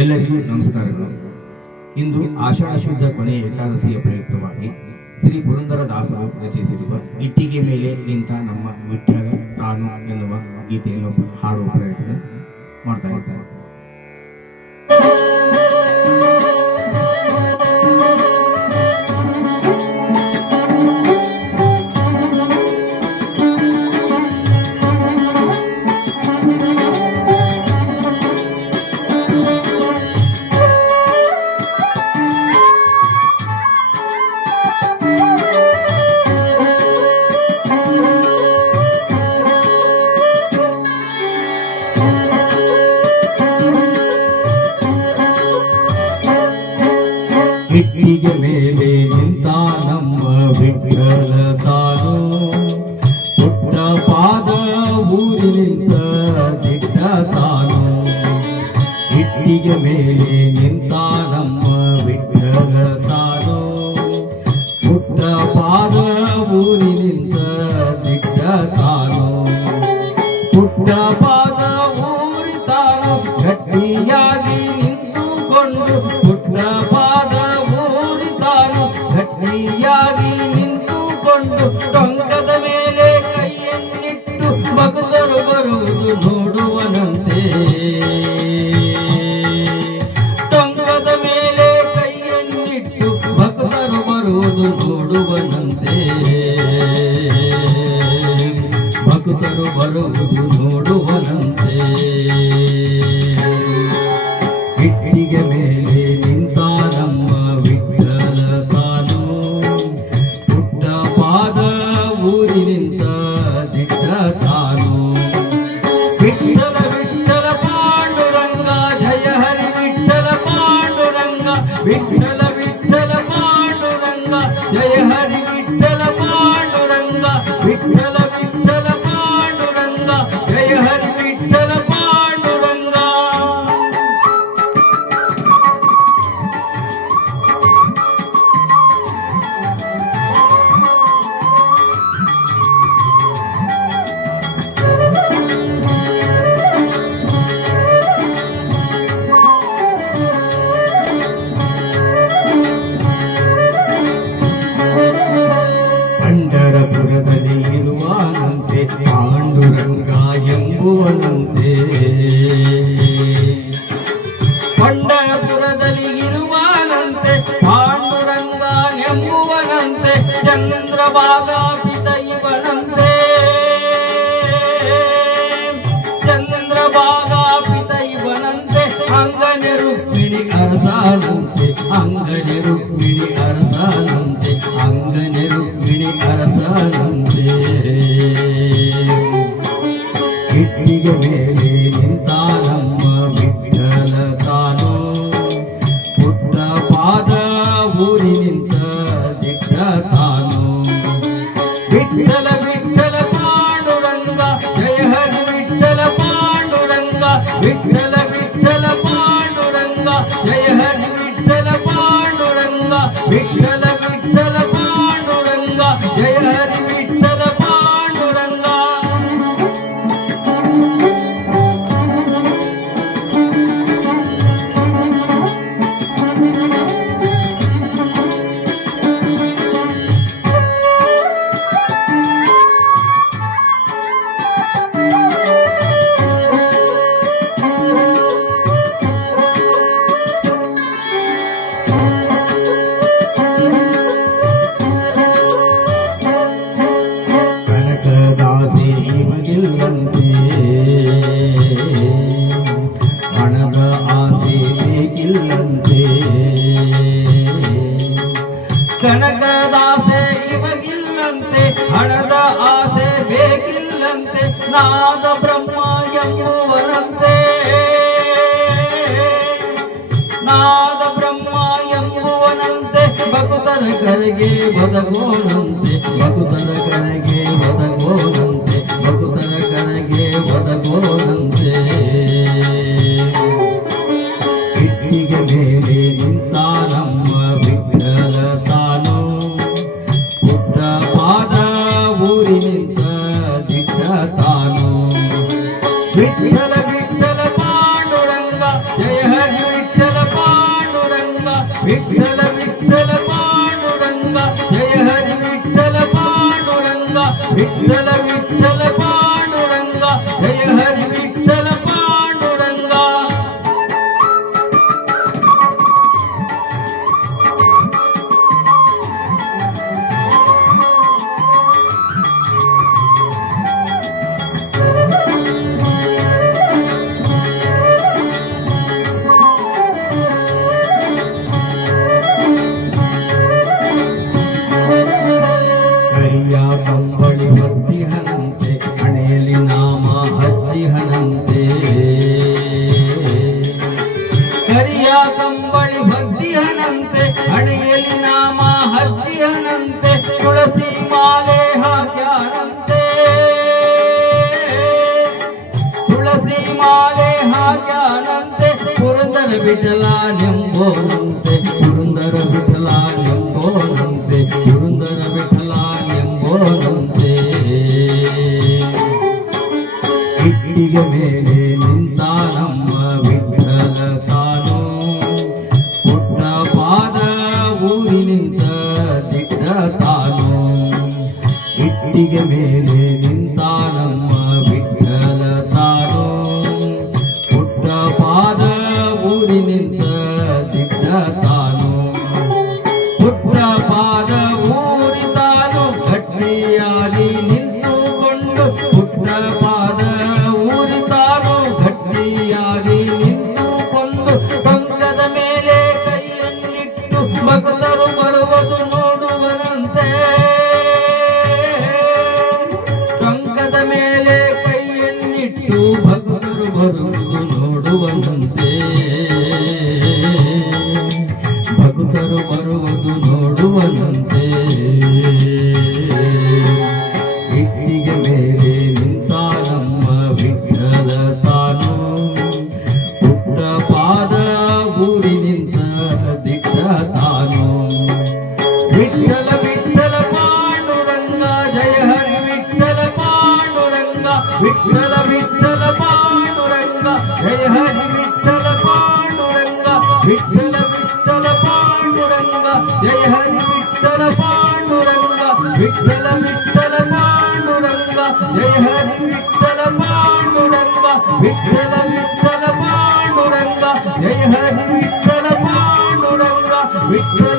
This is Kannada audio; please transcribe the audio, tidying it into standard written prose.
ಎಲ್ಲರಿಗೂ ನಮಸ್ಕಾರಗಳು. ಇಂದು ಆಷಾಢ ಶುದ್ಧ ಕೊನೆಯ ಏಕಾದಶಿಯ ಪ್ರಯುಕ್ತವಾಗಿ ಶ್ರೀ ಪುರಂದರದಾಸರು ರಚಿಸಿರುವ ಇಟ್ಟಿಗೆ ಮೇಲೆ ನಿಂತ ನಮ್ಮ ವಿಠ್ಠಲ ತಾನು ಎನ್ನುವ ಗೀತೆಯನ್ನು ಹಾಡುವ ಪ್ರಯತ್ನ ಮಾಡ್ತಾ ಇದ್ದಾರೆ. ಇಟ್ಟಿಗೆ ಮೇಲೆ ನಿಂತ ನಮ್ಮ ವಿಠ್ಠಲ ತಾನು, ಪುಟ್ಟ ಪಾದ ಊರಿ ನಿಂತ ದಿಟ್ಟ ತಾನು. ಇಟ್ಟಿಗೆ ಮೇಲೆ ನಿಂತ ನಮ್ಮ ವಿಠ್ಠಲ ತಾನು, ಪುಟ್ಟ ಪಾದ ಊರಿ ನಿಂತ ದಿಟ್ಟ ತಾನು. ಪುಟ್ಟ ಪಾದ ಊರಿ ತಾನು ಗಟ್ಟಿಯಾಗಿ ನಿಂತುಕೊಂಡು, ಪುಟ್ಟ ಪಾದ ಗಟ್ಟಿಯಾಗಿ ನಿಂತುಕೊಂಡು ಟೊಂಕದ ಮೇಲೆ ಕೈಯನ್ನಿಟ್ಟು ಭಕ್ತರು ಬರುವುದು ನೋಡುವನಂತೆ. ಟೊಂಕದ ಮೇಲೆ ಕೈಯನ್ನಿಟ್ಟು ಭಕ್ತರು ಬರುವುದು ನೋಡುವನಂತೆ. ಭಕ್ತರು ಬರುವುದು ನೋಡುವನಂತೆ. ಇಟ್ಟಿಗೆ ಮೇಲೆ ನಿಂತ ನಮ್ಮ ವಿಠ್ಠಲ ತಾನು, ಪುಟ್ಟ ಪಾದ ಊರಿ ನಿಂತ ದಿಟ್ಟ ತಾನು. ವಿಠ್ಠಲ ವಿಠ್ಠಲ ಪಾಂಡುರಂಗ ಜಯ ಹರಿ ವಿಠ್ಠಲ ಪಾಂಡುರಂಗ, ವಿಠ್ಠಲ ವಿಠ್ಠಲ ಪಾಂಡುರಂಗ ಜಯ ಹರಿ ವಿಠ್ಠಲ ಪಾಂಡುರಂಗ, ವಿಠ್ಠಲ ವಿಠ್ಠಲ ಪಾಂಡುರಂಗ ಜಯ ಹರಿ ವಿಠ್ಠಲ ಪಾಂಡುರಂಗ. ಪಂಢರಪುರದಲ್ಲಿ ಇರುವಾನಂತೆ ಪಾಂಡುರಂಗ ಎಂಬುವನಂತೆ. ಪಂಢರಪುರದಲ್ಲಿ ಇರುವಾನಂತೆ ಪಾಂಡುರಂಗ ಎಂಬುವನಂತೆ. ಚಂದ್ರಭಾಗಾ ಪಿತ ಇವನಂತೆ, ಚಂದ್ರಭಾಗಾ ಪಿತ ಇವನಂತೆ. ಅಂಗನೆ ರುಕ್ಮಿಣಿ ಅರಸಾನಂತೆ, ಅಂಗನೆ ರುಕ್ಮಿಣಿ ಅರಸಾನಂತೆ, ಅಂಗನೆ ರುಕ್ಮಿಣಿ ಅರಸಾನಂತೆ. ಇಟ್ಟಿಗೆ ಮೇಲೆ ನಿಂತ ನಮ್ಮ ವಿಠ್ಠಲ ತಾನು, ಪುಟ್ಟ ಪಾದ ಊರಿ ನಿಂತ ದಿಟ್ಟ ತಾನು. ವಿಠ್ಠಲ ವಿಠ್ಠಲ ಪಾಂಡುರಂಗ ಜಯ ಹರಿ ವಿಠ್ಠಲ ಪಾಂಡುರಂಗ, ವಿಠ್ಠಲ ವಿಠ್ಠಲ ಪಾಂಡುರಂಗ ಜಯ ಹರಿ ವಿಠ್ಠಲ ಪಾಂಡುರಂಗ, ವಿಠ್ಠಲ ವಿಠ್ಠಲ ಪಾಂಡುರಂಗ ಜಯ ಹರಿ ವಿಠ್ಠಲ ಪಾಂಡುರಂಗ. ಕನಕದಾಸೆ ಇವಗಿಲ್ಲಂತೆ, ಹಣದ ಆಸೆ ಬೇಕಿಲ್ಲಂತೆ. ಕನಕದಾಸೆ ಇವಗಿಲ್ಲಂತೆ, ಹಣದ ಆಸೆ ಬೇಕಿಲ್ಲಂತೆ. ನಾದ ಬ್ರಹ್ಮ ಎಂಬುವನಂತೆ, ನಾದ ಬ್ರಹ್ಮ ಎಂಬುವನಂತೆ. ಭಕ್ತರ ಕರೆಗೆ ಒದಗೋನಂತೆ, ಭಕ್ತರ ಕರೆಗೆ ಒದಗೋನಂತೆ, ಭಕ್ತರ ಕರೆಗೆ ಒದಗೋನಂತೆ. ಇಟ್ಟಿಗೆ ಮೇಲೆ ನಿಂತ ನಮ್ಮ ವಿಠ್ಠಲ ತಾನು, ಪುಟ್ಟ ಪಾದ ಊರಿ ನಿಂತ ದಿಟ್ಟ ತಾನು. ವಿಠ್ಠಲ ವಿಠ್ಠಲ ಪಾಂಡುರಂಗ ಜಯ ಹರಿ ವಿಠಲ ಪಾಂಡುರಂಗ ವಿಠಲ ವಿಠಲ ಪಾಂಡುರಂಗ ಜಯ ಹರಿ ವಿಠಲ ಪಾಂಡುರಂಗ ವಿಠಲ ವಿಠಲ ಪಾಂಡುರಂಗ ಜಯ ಹರಿ ವಿಠಲ ಪಾಂಡುರಂಗ. ಕರಿಯ ಕಂಬಳಿ ಹೊತ್ತಿಹನಂತೆ ಹಣೆಯಲ್ಲಿ ನಾಮ ಹಚ್ಚಿಹನಂತೆ ಕರಿಯ ಕಂಬಳಿ ಹೊತ್ತಿಹನಂತೆ ಹಣೆಯಲ್ಲಿ ನಾಮ ಹಚ್ಚಿಹನಂತೆ ತುಳಸಿ ಮಾಲೆ ಹಾಕ್ಯಾನಂತೆ ತುಳಸಿ ಮಾಲೆ ಹಾಕ್ಯಾನಂತೆ ಪುರಂದರ ವಿಠಲ ನೆಂಬೋನಂತೆ ಪುರಂದರ ವಿಠಲ ನೆಂಬೋನಂತೆ ಪುರಂದರ ವಿಠಲ ನೆಂಬೋನಂತೆ. ಇಟ್ಟಿಗೆ ಮೇಲೆ ನಿಂತ ನಮ್ಮ ವಿಠಲ ತಾನು ಪುಟ್ಟ ಪಾದ ಊರಿ ನಿಂತ ದಿಟ್ಟ ತಾನು ಇಟ್ಟಿಗೆ ಮೇಲೆ ನಿಂತ ನಮ್ಮ ವಿಠಲ ತಾನು ಪುಟ್ಟ ಪಾದ ಊರಿ ನಿಂತ ದಿಟ್ಟ ತಾನು ಪುಟ್ಟ ಪಾದ ಊರಿ ತಾನು ಗಟ್ಟಿಯಾಗಿ ನಿಂತುಕೊಂಡು ಪುಟ್ಟ ಪಾದ ಊರಿ ತಾನು ಗಟ್ಟಿಯಾಗಿ ನಿಂತುಕೊಂಡು ಟೊಂಕದ ಮೇಲೆ ಕೈಯನ್ನಿಟ್ಟು ಭಕ್ತರು ಬರುವುದು ನೋಡುವರಂತೆ ಟೊಂಕದ ಮೇಲೆ ಕೈಯನ್ನಿಟ್ಟು ಭಕ್ತರು ಬರುವುದು ನೋಡುವಂತೆ ಭಕ್ತರು ಬರುವುದು ನೋಡುವಂತೆ. ಇಟ್ಟಿಗೆ ಮೇಲೆ ನಿಂತ ನಮ್ಮ ವಿಠಲ ತಾನು ಪುಟ್ಟ ಪಾದ ಊರಿ ನಿಂತ ದಿಟ್ಟ ತಾನು ವಿಠಲ ವಿಠಲ ಪಾಂಡುರಂಗ ಜಯ ಹರಿ ವಿಠಲ ಪಾಂಡುರಂಗ ವಿಠಲ ವಿಠಲ ಪಾಂಡುರಂಗ ಜಯ ಹರಿ ವಿಠಲ ಪಾಂಡುರಂಗ ವಿಠಲ ವಿಠಲ ಪಾಂಡುರಂಗ ಜಯ ಹರಿ ವಿಠಲ ಪಾಂಡುರಂಗ ವಿಠಲ ವಿಠಲ ಪಾಂಡುರಂಗ ಜಯ ಹರಿ ವಿಠಲ ಪಾಂಡುರಂಗ ವಿಠಲ ವಿಠಲ ಪಾಂಡುರಂಗ ಜಯ ಹರಿ ವಿಠಲ ಪಾಂಡುರಂಗ ವಿಠಲ